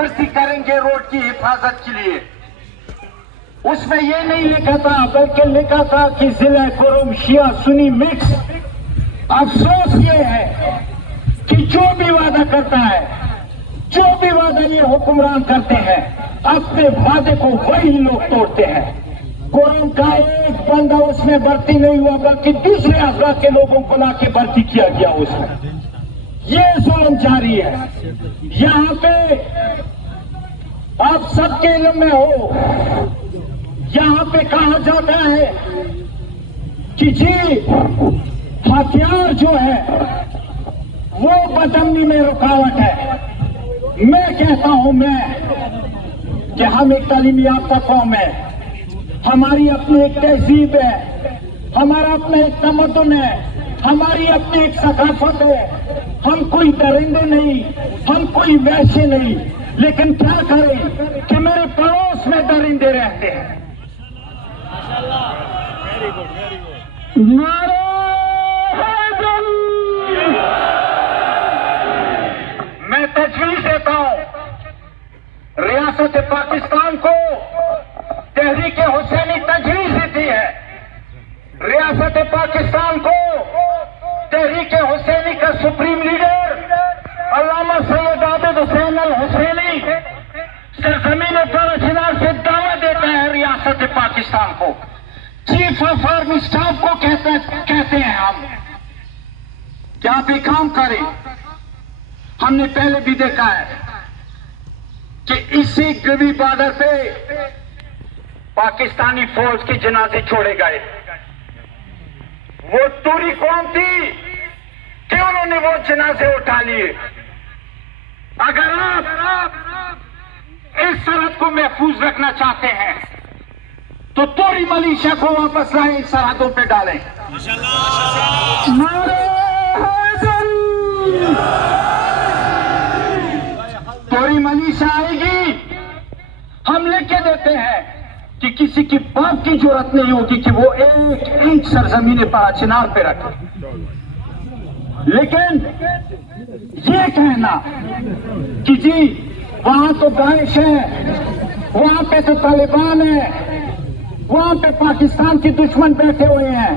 برتی کریں گے روڈ کی حفاظت کے لیے. اس میں یہ نہیں لکھا تھا بلکہ لکھا تھا کہ ضلع کرم شیعہ سنی مکس. افسوس یہ ہے کہ جو بھی وعدہ کرتا ہے، جو بھی وعدہ یہ حکمران کرتے ہیں، اپنے وعدے کو وہی لوگ توڑتے ہیں. قرآن کا ایک بندہ اس میں بھرتی نہیں ہوا بلکہ دوسرے اضلاع کے لوگوں کو لا کے بھرتی کیا گیا اس میں. یہ ظلم جاری ہے. یہاں پہ آپ سب کے علم میں ہو، یہاں پہ کہا جاتا ہے کہ جی ہتھیار جو ہے وہ بدامنی میں رکاوٹ ہے. میں کہتا ہوں کہ ہم ایک تعلیمی یافتہ قوم ہے، ہماری اپنی ایک تہذیب ہے، ہمارا اپنا ایک تمدن ہے، ہماری اپنی ایک ثقافت ہے. ہم کوئی درندے نہیں، ہم کوئی وحشی نہیں، لیکن کیا کریں کہ میرے پڑوس میں درندے رہتے ہیں. نعرہ حیدر! میں تجویز دیتا ہوں، ریاست پاکستان کو تحریک حسینی تجویز دیتی ہے. ریاست پاکستان کو تحریک حسینی کا سپریم لیڈر علامہ سید عابد حسین الحسینی سرزمین پرچنار سے دعوت دیتا ہے. ریاست پاکستان کو چیف آف آرمی اسٹاف کو کہتے ہیں ہم کہ آپ ایک کام کریں. ہم نے پہلے بھی دیکھا ہے کہ اسی گوی بارڈر پہ پاکستانی فوج کے جنازے چھوڑے گئے. وہ توری قوم تھی کہ انہوں نے وہ جنازے اٹھا لیے. اگر آپ اس سرحد کو محفوظ رکھنا چاہتے ہیں تو توری ملیشیا کو واپس لائیں، ان سرحدوں پہ ڈالیں. نعرہ حیدر! توری ملیشیا آئے گی، ہم لکھ کے دیتے ہیں کہ کسی کی باپ کی جرات نہیں ہوگی کہ وہ 1 انچ سرزمین پراچنار پہ رکھے. لیکن یہ کہنا کہ جی وہاں تو داعش ہے، وہاں پہ تو طالبان ہے، وہاں پہ پاکستان کے دشمن بیٹھے ہوئے ہیں.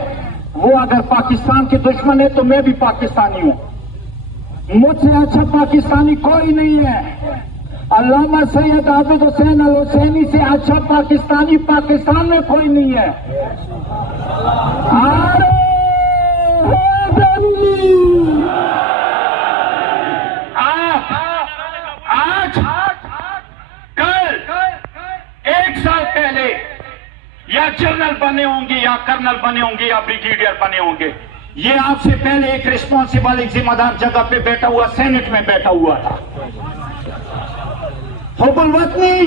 وہ اگر پاکستان کے دشمن ہے تو میں بھی پاکستانی ہوں. مجھ سے اچھا پاکستانی کوئی نہیں ہے. علامہ سید عابد حسین الحسینی سے اچھا پاکستانی پاکستان میں کوئی نہیں ہے. آج کل 1 سال پہلے یا جنرل بنے ہوں گے یا کرنل بنے ہوں گے یا بریگیڈیئر بنے ہوں گے. یہ آپ سے پہلے ایک ریسپانسبل، ایک ذمہ دار جگہ پہ بیٹھا ہوا، سینٹ میں بیٹھا ہوا تھا. حب الوطنی،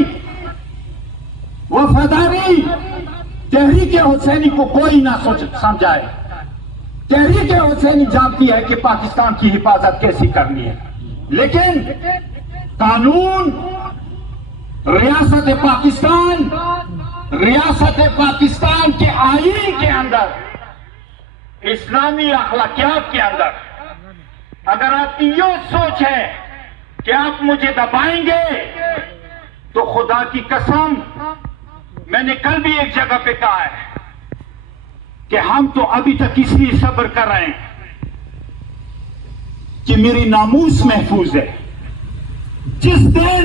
وفاداری، تحریک حسینی کو کوئی نہ سمجھائے. تحریک حسینی جانتی ہے کہ پاکستان کی حفاظت کیسی کرنی ہے. لیکن قانون، ریاست پاکستان کے آئین کے اندر، اسلامی اخلاقیات کے اندر اگر آپ کی یہ سوچ ہے کہ آپ مجھے دبائیں گے تو خدا کی قسم، میں نے کل بھی ایک جگہ پہ کہا ہے کہ ہم تو ابھی تک اس لیے صبر کر رہے ہیں کہ میری ناموس محفوظ ہے. جس دن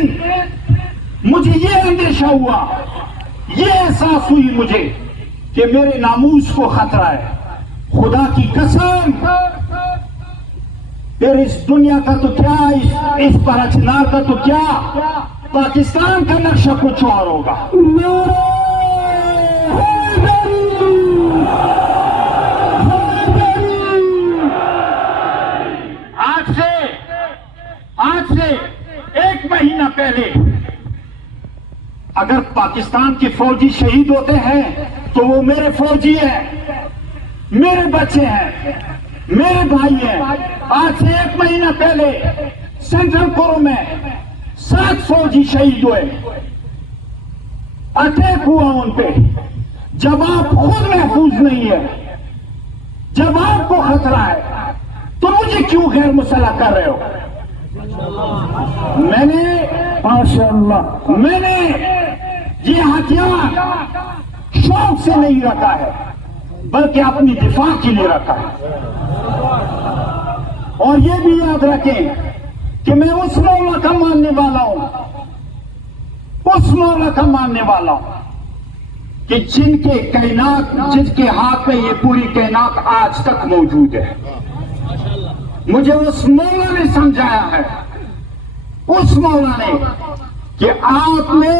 مجھے یہ اندیشہ ہوا، یہ احساس ہوئی مجھے کہ میرے ناموس کو خطرہ ہے، خدا کی قسم پھر اس دنیا کا تو کیا، اس پراچنار کا تو کیا، پاکستان کا نقشہ کچھ اور ہوگا. آج سے 1 مہینہ پہلے اگر پاکستان کے فوجی شہید ہوتے ہیں تو وہ میرے فوجی ہیں، میرے بچے ہیں، میرے بھائی ہیں. آج سے 1 مہینہ پہلے سینٹرل کورو میں 7 فوجی شہید ہوئے، اٹیک ہوا ان پہ. جب آپ خود محفوظ نہیں ہے، جب آپ کو خطرہ ہے تو مجھے کیوں غیر مسلح کر رہے ہو؟ میں نے माशाअल्लाह। मैंने ये हथियार शौक से नहीं रखा है बल्कि अपनी दिफा के लिए रखा है। और ये भी याद रखें कि मैं उस मौला का मानने वाला हूं, उस मौला का मानने वाला हूं कि जिनके हाथ में ये पूरी कायनात आज तक मौजूद है। मुझे उस मौला ने समझाया है, उस मौला ने, कि आपने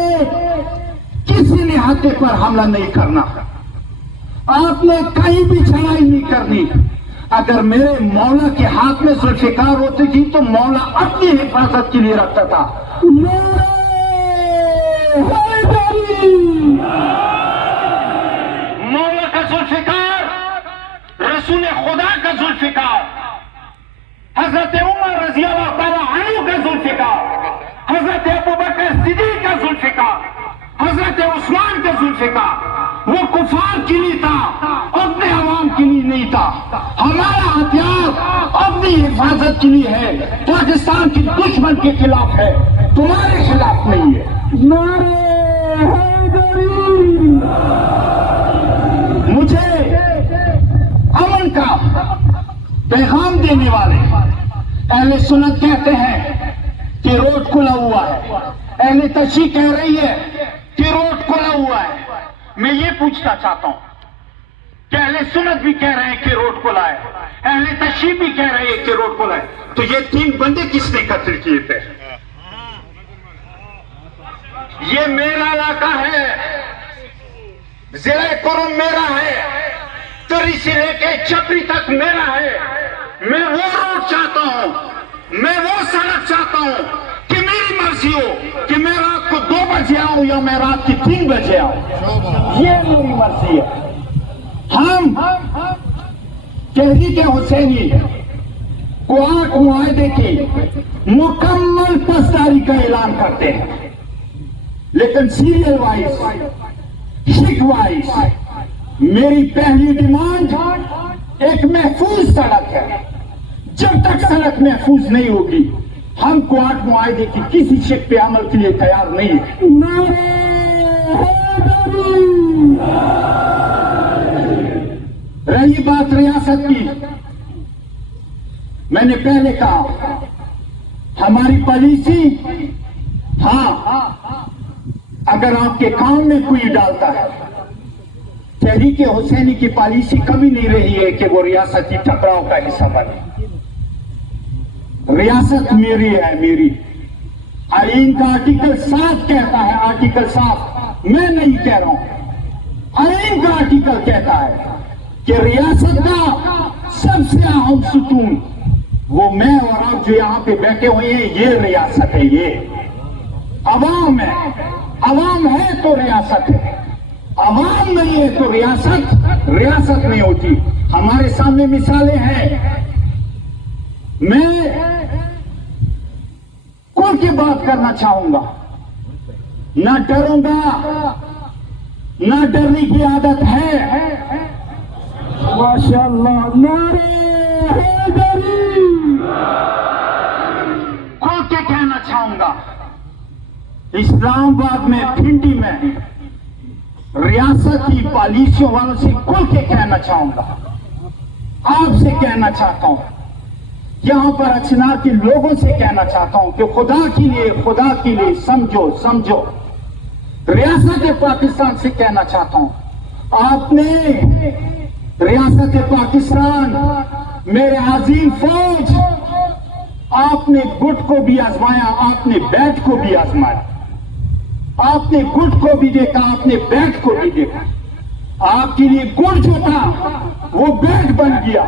किसी निहत्ते पर हमला नहीं करना, आपने कहीं भी चढ़ाई नहीं करनी। अगर मेरे मौला के हाथ में जुल्फिकार होती थी तो मौला अपनी हिफाजत के लिए रखता था। मौला का जुल्फिकार, रसूल खुदा का जुल्फिकार, हजरत उमर रज़ी अल्लाह तआला अन्हु का जुल्फिकार, हजरत अबू बकर सिद्दीक़ का जुल्फिकार, हजरत उस्मान का जुल्फिकार, वो कुफार के लिए था, अपने अवाम के लिए नहीं था। हमारा हथियार अपनी हिफाजत के लिए है, पाकिस्तान के दुश्मन के खिलाफ है, तुम्हारे खिलाफ नहीं है। नारे हैदरी। मुझे अमन का पैगाम देने वाले अहले सुन्नत कहते हैं कि रोड खुला हुआ है, अहले तशरीह कह रही है कि रोड खुला हुआ है। मैं ये पूछना चाहता हूं कि अहले सुन्नत भी कह रहे हैं कि रोड खुला है, अहले तशरीह भी कह रहे हैं कि रोड खुला है, तो ये तीन बंदे किसने कत्ल किए थे? ये मेरा इलाका है, जिला कुरुम मेरा है, तरी से लेके छपरी तक मेरा है। मैं वो रोड चाहता हूं, मैं वो सड़क चाहता हूं कि मेरी मर्जी हो कि मैं रात को 2 बजे आऊं या मैं रात के 3 बजे आऊं, ये मेरी मर्जी है। हम तहरीक हुसैनी को 8 मुआहदे की मुकम्मल पसदारी का ऐलान करते हैं, लेकिन सीरियल वाइज, शिक वाइज मेरी पहली डिमांड एक महफूज सड़क है। जब तक सड़क महफूज नहीं होगी हम क्वाड मुआहदे की किसी शिक पे अमल के लिए तैयार नहीं है। रही बात रियासत की, मैंने पहले कहा हमारी पॉलिसी, हाँ, अगर आपके काम में कोई डालता है, तहरीक हुसैनी की पॉलिसी कभी नहीं रही है कि वो रियासती टकराव का हिस्सा बने। रियासत मेरी है, मेरी। आईन का आर्टिकल 7 कहता है, आर्टिकल 7 मैं नहीं कह रहा हूं, आईन का आर्टिकल कहता है कि रियासत का सबसे अहम सुतून वो मैं और आप जो यहां पे बैठे हुए हैं, ये रियासत है, ये अवाम है। अवाम है तो रियासत है, अवाम नहीं है तो रियासत नहीं होती। हमारे सामने मिसालें हैं। मैं खुल के बात करना चाहूंगा, ना डरूंगा, ना डरने की आदत है। माशाअल्लाह, नारे हैदरी। खुल के कहना चाहूंगा, इस्लामाबाद में, भिंडी में रियासती पॉलिसियों वालों से खुल के कहना चाहूंगा, आपसे कहना चाहता हूं, यहां पर अचनार के लोगों से कहना चाहता हूं कि खुदा के लिए समझो। रियासत पाकिस्तान से कहना चाहता हूं, आपने रियासत पाकिस्तान, मेरे अजीम फौज, आपने गुट को भी आजमाया, आपने बैट को भी आजमाया, आपने गुट को भी देखा, आपने बैट को भी देखा। आपके लिए गुट जो था वो बैट बन गया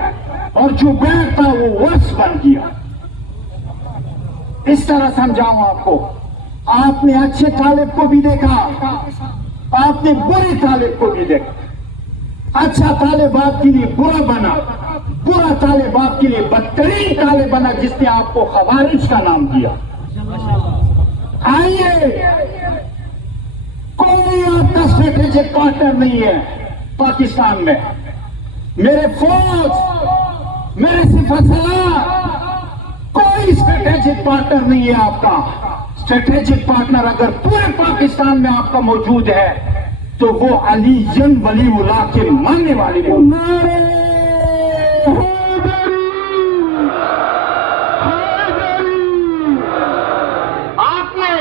और जो बैट था वो वश बन गया। इस तरह समझाऊं आपको। आपने अच्छे तालिब को भी देखा, आपने बुरे तालिब को भी देखा। अच्छा तालिब आपके लिए बुरा बना, बुरा तालिब आपके लिए बदतरीन तालिब बना, जिसने आपको खवारिज का नाम दिया। आइए, कोई आपका स्ट्रेटेजिक पार्टनर नहीं है पाकिस्तान में। मेरे फौज, मेरे सिपहसालार, कोई स्ट्रेटेजिक पार्टनर नहीं है आपका। स्ट्रेटेजिक पार्टनर अगर पूरे पाकिस्तान में आपका मौजूद है तो वो अली जन वलीउल्लाह के मानने वाले लोग। आपने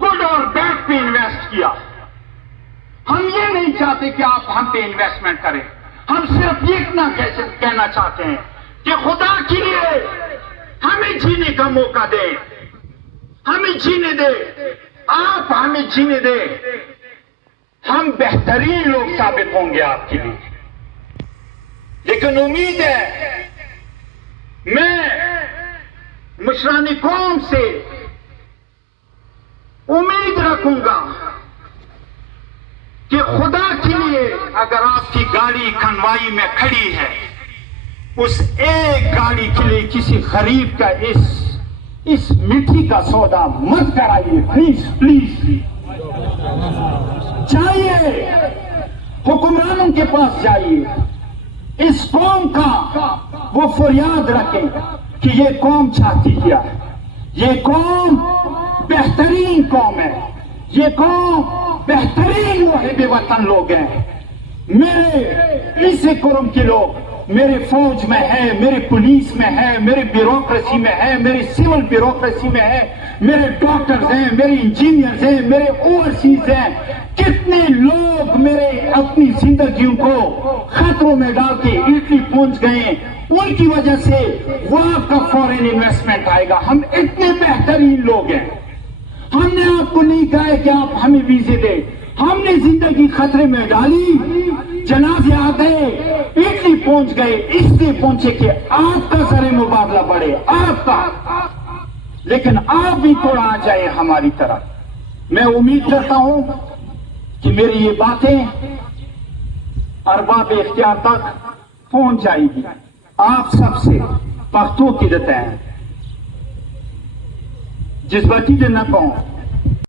गुड और बैड पे इन्वेस्ट किया। हम ये नहीं चाहते कि आप हम पे इन्वेस्टमेंट करें, हम सिर्फ ये इतना कहना चाहते हैं कि खुदा के लिए हमें जीने का मौका दें, हमें जीने दे, आप हमें जीने दे, हम बेहतरीन लोग साबित होंगे आपके लिए। लेकिन उम्मीद है मैं मुशरानी कौम से उम्मीद रखूंगा कि खुदा के लिए अगर आपकी गाड़ी खनवाई में खड़ी है, उस एक गाड़ी के लिए किसी गरीब का इस मिट्टी का सौदा मत कराइए, प्लीज प्लीज। जाइए हुक्मरानों के पास जाइए, इस कौम का वो फरियाद रखें कि ये कौम चाहती क्या, ये कौम बेहतरीन कौम है, ये कौम बेहतरीन मुहिब वतन लोग हैं। मेरे इस कुरम के लोग मेरे फौज में है, मेरे पुलिस में है, मेरे ब्यूरोक्रेसी में है, मेरी सिविल ब्यूरोक्रेसी में है, मेरे डॉक्टर्स हैं, मेरे इंजीनियर्स हैं, मेरे ओवरसीज हैं। कितने लोग मेरे अपनी जिंदगियों को खतरों में डाल के इटली पहुंच गए, उनकी वजह से वो आपका फॉरेन इन्वेस्टमेंट आएगा। हम इतने बेहतरीन लोग हैं, हमने आपको नहीं कहा है कि आप हमें वीजे दे, हमने जिंदगी खतरे में डाली, जनाजे आ गए, इटली पहुंच गए, इसलिए पहुंचे कि आपका सरे मुबादला बढ़े, आपका। लेकिन आप भी थोड़ा आ जाए हमारी तरफ। मैं उम्मीद करता हूं कि मेरी ये बातें अरबाब इख्तियार तक पहुंच जाएगी। आप सबसे पख्तू की देते हैं जिस बच्ची ने न कहूं